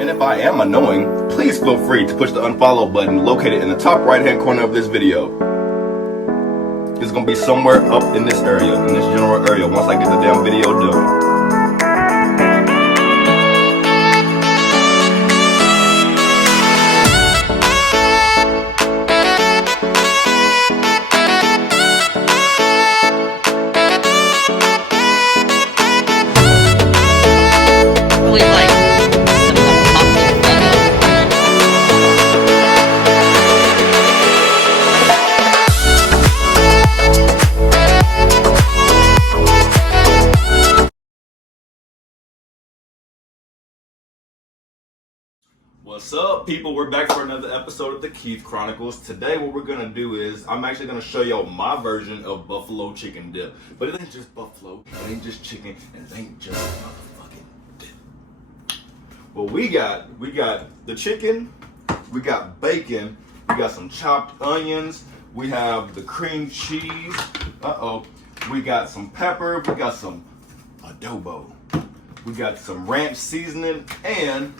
And if I am annoying, please feel free to push the unfollow button located in the top right hand corner of this video. It's gonna be somewhere up in this area, in this general area, once I get the damn video done. What's up, people? We're back for another episode of the Keith Chronicles. Today what we're gonna do is I'm actually gonna show y'all my version of buffalo chicken dip. But it ain't just buffalo, it ain't just chicken, and it ain't just motherfucking dip. Well, we got the chicken, we got bacon, we got some chopped onions, we have the cream cheese, we got some pepper, we got some adobo, we got some ranch seasoning, and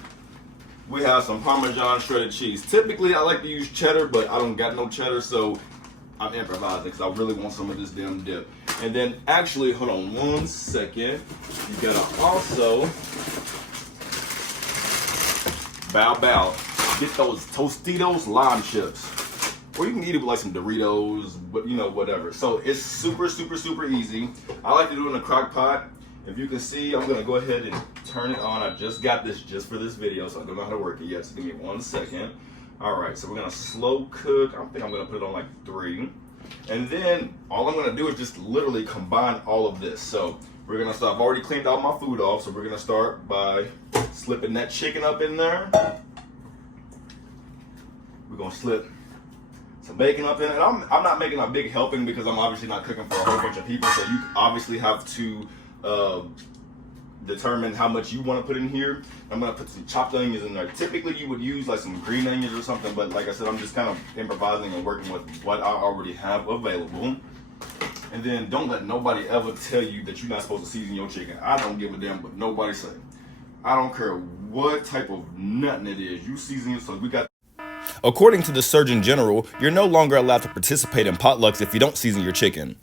we have some Parmesan shredded cheese. Typically, I like to use cheddar, but I don't got no cheddar, so I'm improvising because I really want some of this damn dip. And then, actually, hold on one second. You gotta also get those Tostitos lime chips. Or you can eat it with like some Doritos, but you know, whatever. So it's super, super, super easy. I like to do it in a crock pot. If you can see, I'm gonna go ahead and turn it on. I just got this just for this video, so I don't know how to work it yet, so give me 1 second. All right, so we're gonna slow cook. I think I'm gonna put it on like 3. And then all I'm gonna do is just literally combine all of this. So we're gonna start, I've already cleaned all my food off, so we're gonna start by slipping that chicken up in there. We're gonna slip some bacon up in it. I'm not making a big helping because I'm obviously not cooking for a whole bunch of people, so you obviously have to determine how much you want to put in here. I'm gonna put some chopped onions in there. Typically you would use like some green onions or something, but like I said, I'm just kind of improvising and working with what I already have available. And then don't let nobody ever tell you that you're not supposed to season your chicken. I don't give a damn what nobody say. I don't care what type of nothing it is. You season it, so we got. According to the Surgeon General, you're no longer allowed to participate in potlucks if you don't season your chicken.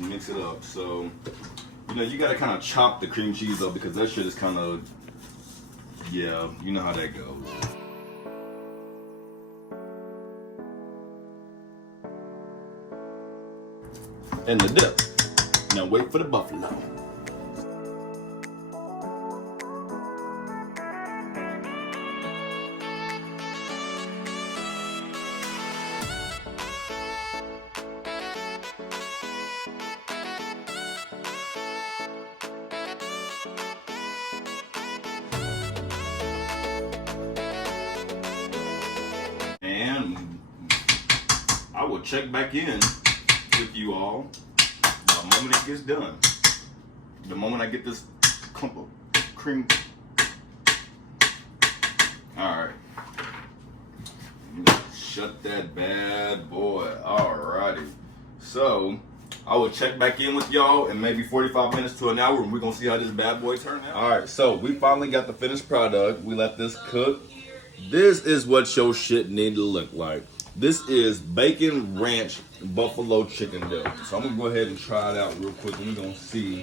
Mix it up. So, you know, you gotta kind of chop the cream cheese up because that shit is kind of, yeah, you know how that goes. And the dip. Now wait for the buffalo. And I will check back in with you all the moment it gets done. The moment I get this clump of cream. Alright. Shut that bad boy. Alrighty. So, I will check back in with y'all in maybe 45 minutes to an hour and we're going to see how this bad boy turns out. Alright, so we finally got the finished product. We let this cook. This is what your shit need to look like. This is bacon ranch buffalo chicken dip. So I'm gonna go ahead and try it out real quick and we're gonna see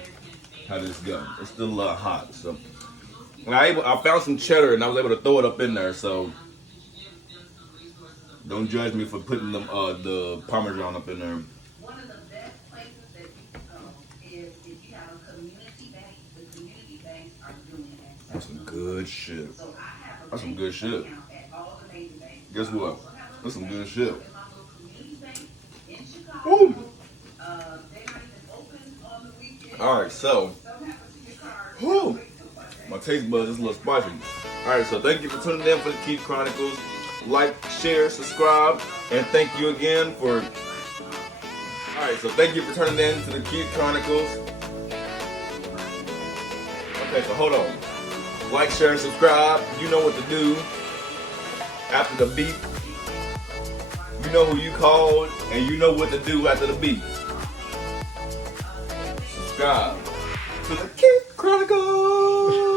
how this goes. It's still a little hot, so I found some cheddar and I was able to throw it up in there. So don't judge me for putting the Parmesan up in there. One of the best places that you can go is if you have a community bank. The community banks are doing that. That's some good shit. So I have a That's some good shit. Guess what? That's some good shit. Woo! Alright, so. Whew, my taste buds is a little spicy. Alright, so thank you for tuning in for the Keith Chronicles. Like, share, subscribe, and thank you again for. Alright, so thank you for tuning in to the Keith Chronicles. Okay, so hold on. Like, share, and subscribe. You know what to do. After the beat, you know who you called, and you know what to do after the beat. Subscribe to the Keith Chronicles.